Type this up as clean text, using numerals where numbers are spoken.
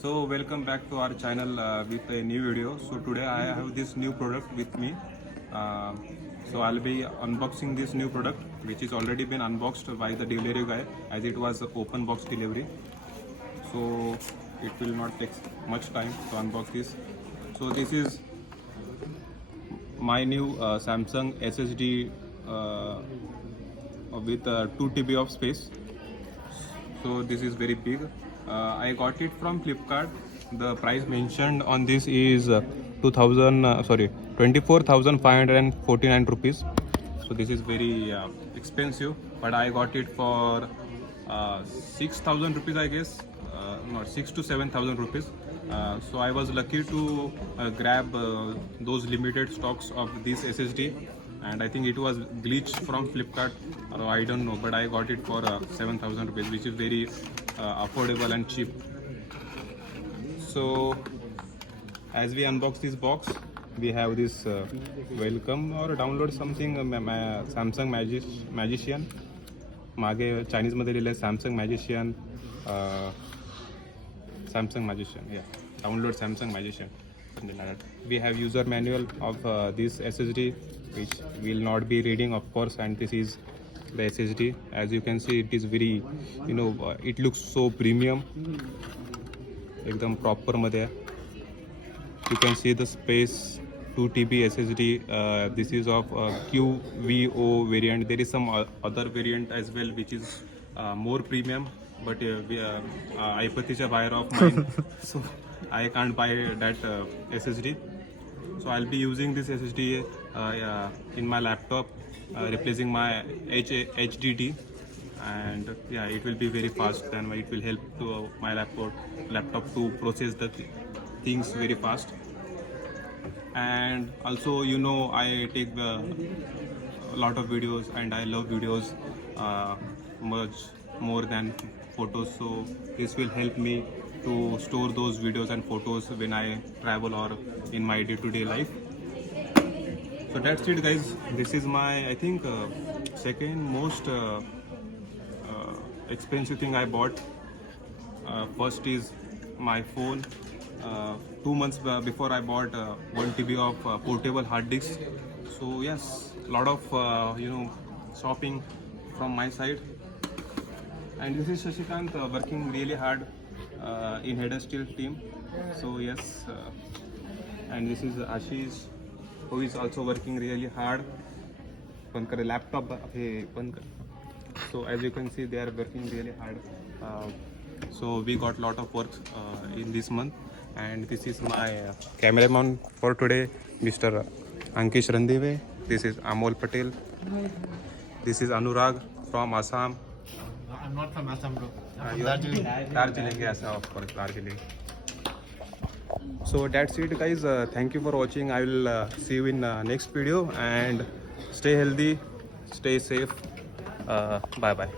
So welcome back to our channel with a new video. So today I have this new product with me. Uh, so I'll be unboxing this new product which is already been unboxed by the delivery guy as it was open box delivery. So it will not take much time to unbox this. So this is my new Samsung SSD with 2 TB of space. So this is very big. I got it from Flipkart. The price mentioned on this is 24,549 rupees. So this is very expensive, but I got it for 6,000 rupees, I guess. Not 6 to 7,000 rupees. So I was lucky to grab those limited stocks of this SSD, and I think it was glitched from Flipkart, or I don't know, but I got it for 7,000 rupees, which is very affordable and cheap. So as we unbox this box, we have this welcome or download something Samsung Magician. मागे Chinese मध्ये लिहिलं आहे Samsung Magician. Samsung Magician, yeah. Download Samsung Magician. We have user manual of this SSD, which will not be reading, of course, and this is the SSD. As you can see, it is very, it looks so premium. एकदम proper मध्ये. You can see the space, 2 TB SSD. This is of QVO variant. There is some other variant as well, which is more premium. But Aipaticha buyer of mine, so I can't buy that SSD. So I'll be using this SSD in my laptop, replacing my HDD, and yeah, it will be very fast, and it will help to my laptop to process the things very fast. And also, I take a lot of videos, and I love videos much more than photos, so this will help me to store those videos and photos when I travel or in my day-to-day life. So that's it, guys. This is my, I think, second most expensive thing I bought. First is my phone. 2 months before I bought 1 TB of portable hard disk. So yes, a lot of shopping from my side. And this is Shashikant working really hard in Head and Steel team. So yes, and this is Ashish, who is also working really hard. Laptop. So as you can see, they are working really hard. So we got a lot of work in this month. And this is my cameraman for today, Mr. Ankish Randeve. This is Amol Patel. This is Anurag from Assam. I'm not from Assam, bro. I'm from Darjeeling. Darjeeling, yes, of course, Darjeeling. So that's it, guys. Thank you for watching. I will see you in next video, and stay healthy, stay safe. Bye bye.